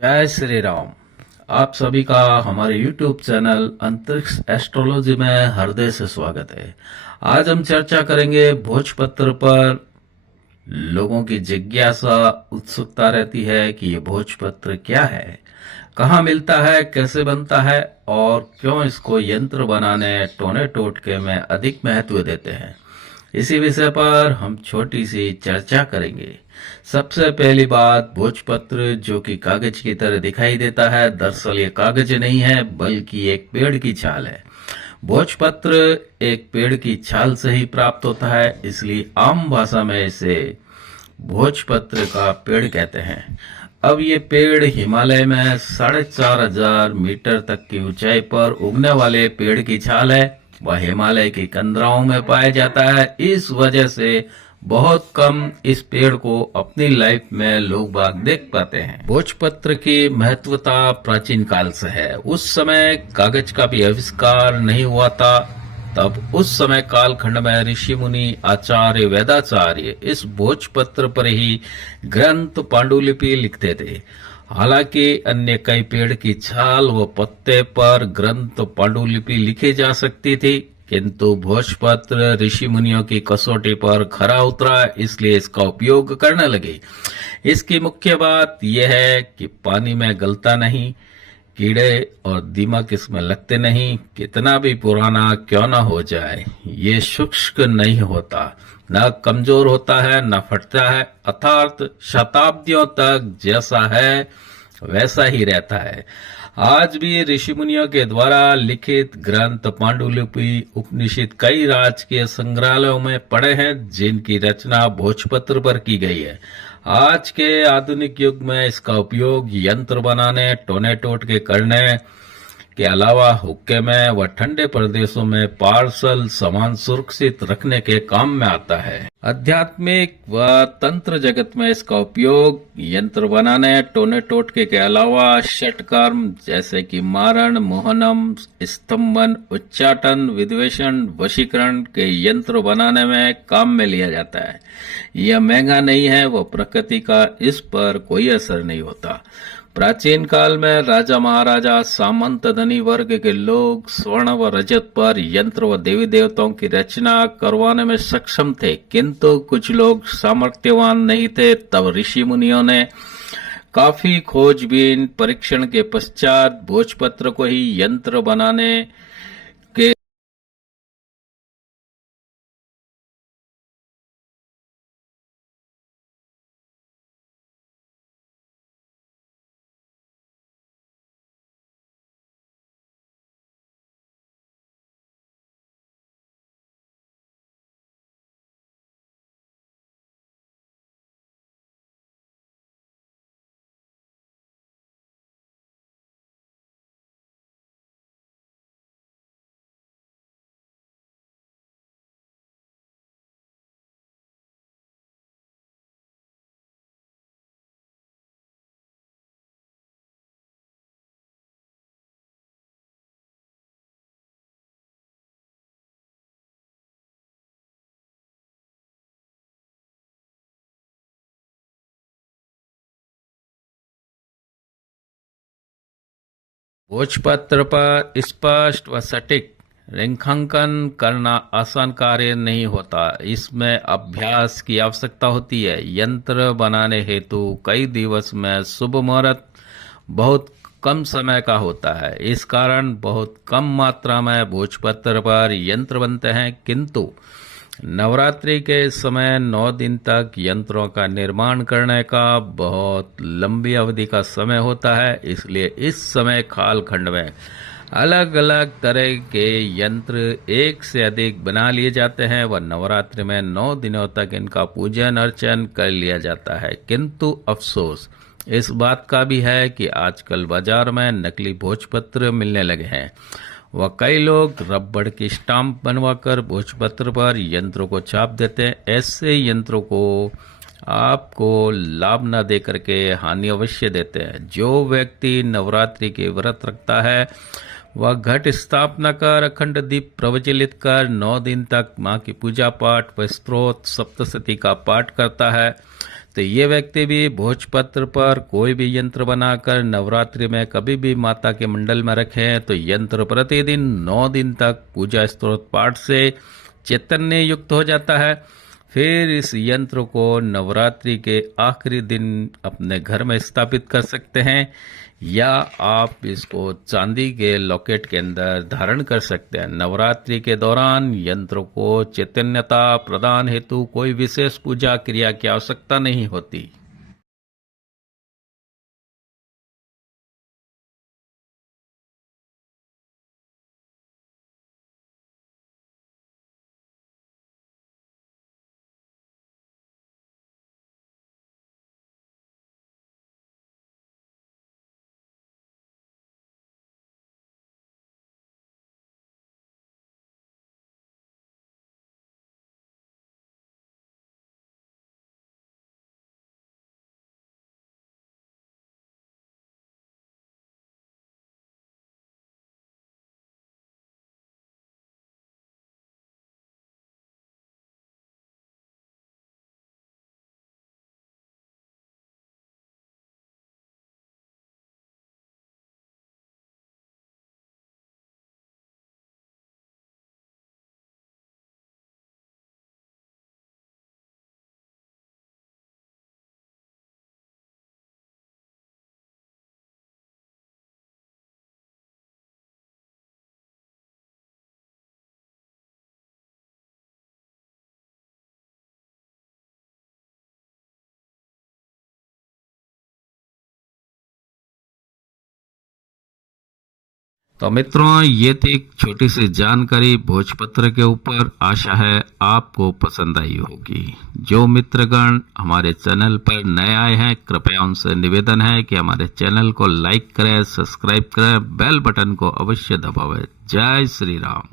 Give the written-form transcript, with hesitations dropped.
जय श्री राम। आप सभी का हमारे YouTube चैनल अंतरिक्ष एस्ट्रोलॉजी में हृदय से स्वागत है। आज हम चर्चा करेंगे भोजपत्र पर। लोगों की जिज्ञासा उत्सुकता रहती है कि ये भोजपत्र क्या है, कहाँ मिलता है, कैसे बनता है और क्यों इसको यंत्र बनाने टोने टोटके में अधिक महत्व देते हैं। इसी विषय पर हम छोटी सी चर्चा करेंगे। सबसे पहली बात, भोजपत्र जो कि कागज की तरह दिखाई देता है, दरअसल ये कागज नहीं है बल्कि एक पेड़ की छाल है। भोजपत्र एक पेड़ की छाल से ही प्राप्त होता है, इसलिए आम भाषा में इसे भोजपत्र का पेड़ कहते हैं। अब ये पेड़ हिमालय में 4,500 मीटर तक की ऊंचाई पर उगने वाले पेड़ की छाल है। वह हिमालय की कंदराओं में पाया जाता है। इस वजह से बहुत कम इस पेड़ को अपनी लाइफ में लोग बाग देख पाते हैं। भोजपत्र की महत्वता प्राचीन काल से है। उस समय कागज का भी आविष्कार नहीं हुआ था। तब उस समय कालखंड में ऋषि मुनि आचार्य वेदाचार्य इस भोजपत्र पर ही ग्रंथ पांडुलिपि लिखते थे। हालांकि अन्य कई पेड़ की छाल व पत्ते पर ग्रंथ पांडुलिपि लिखी जा सकती थी, किंतु भोजपत्र ऋषि मुनियों की कसौटी पर खरा उतरा, इसलिए इसका उपयोग करने लगे। इसकी मुख्य बात यह है कि पानी में गलता नहीं, कीड़े और दीमक इसमें लगते नहीं। कितना भी पुराना क्यों ना हो जाए, ये शुष्क नहीं होता, न कमजोर होता है, न फटता है, अर्थात शताब्दियों तक जैसा है वैसा ही रहता है। आज भी ऋषि मुनियों के द्वारा लिखित ग्रंथ पांडुलिपि उपनिषद कई राजकीय संग्रहालयों में पड़े हैं, जिनकी रचना भोजपत्र पर की गई है। आज के आधुनिक युग में इसका उपयोग यंत्र बनाने, टोने टोटके करने के अलावा हुक्के में व ठंडे प्रदेशों में पार्सल सामान सुरक्षित रखने के काम में आता है। आध्यात्मिक व तंत्र जगत में इसका उपयोग यंत्र बनाने, टोने टोटके के अलावा षटकर्म जैसे कि मारण, मोहनम, स्तंभन, उच्चाटन, विद्वेषण, वशीकरण के यंत्र बनाने में काम में लिया जाता है। यह महंगा नहीं है व प्रकृति का इस पर कोई असर नहीं होता। प्राचीन काल में राजा महाराजा, सामंत, धनी वर्ग के लोग स्वर्ण व रजत पर यंत्र व देवी देवताओं की रचना करवाने में सक्षम थे, किंतु कुछ लोग सामर्थ्यवान नहीं थे। तब ऋषि मुनियों ने काफी खोजबीन परीक्षण के पश्चात भोजपत्र को ही यंत्र बनाने के भोजपत्र पर स्पष्ट व सटीक रेखांकन करना आसान कार्य नहीं होता। इसमें अभ्यास की आवश्यकता होती है। यंत्र बनाने हेतु कई दिवस में शुभ मुहूर्त बहुत कम समय का होता है। इस कारण बहुत कम मात्रा में भोजपत्र पर यंत्र बनते हैं, किंतु नवरात्रि के समय 9 दिन तक यंत्रों का निर्माण करने का बहुत लंबी अवधि का समय होता है, इसलिए इस समय कालखंड में अलग अलग तरह के यंत्र एक से अधिक बना लिए जाते हैं व नवरात्रि में 9 दिनों तक इनका पूजन अर्चन कर लिया जाता है। किंतु अफसोस इस बात का भी है कि आजकल बाजार में नकली भोजपत्र मिलने लगे हैं व कई लोग रबड़ की स्टाम्प बनवाकर भोजपत्र पर यंत्रों को छाप देते हैं। ऐसे यंत्रों को आपको लाभ न दे करके हानि अवश्य देते हैं। जो व्यक्ति नवरात्रि के व्रत रखता है वह घट स्थापना कर अखंड दीप प्रज्वलित कर 9 दिन तक माँ की पूजा पाठ व स्तोत्र सप्तशती का पाठ करता है, तो ये व्यक्ति भी भोजपत्र पर कोई भी यंत्र बनाकर नवरात्रि में कभी भी माता के मंडल में रखें तो यंत्र प्रतिदिन 9 दिन तक पूजा स्तोत्र पाठ से चैतन्य युक्त हो जाता है। फिर इस यंत्र को नवरात्रि के आखिरी दिन अपने घर में स्थापित कर सकते हैं या आप इसको चांदी के लॉकेट के अंदर धारण कर सकते हैं। नवरात्रि के दौरान यंत्र को चैतन्यता प्रदान हेतु कोई विशेष पूजा क्रिया की आवश्यकता नहीं होती। तो मित्रों, ये थी एक छोटी सी जानकारी भोजपत्र के ऊपर। आशा है आपको पसंद आई होगी। जो मित्रगण हमारे चैनल पर नए आए हैं, कृपया उनसे निवेदन है कि हमारे चैनल को लाइक करें, सब्सक्राइब करें, बेल बटन को अवश्य दबावें। जय श्री राम।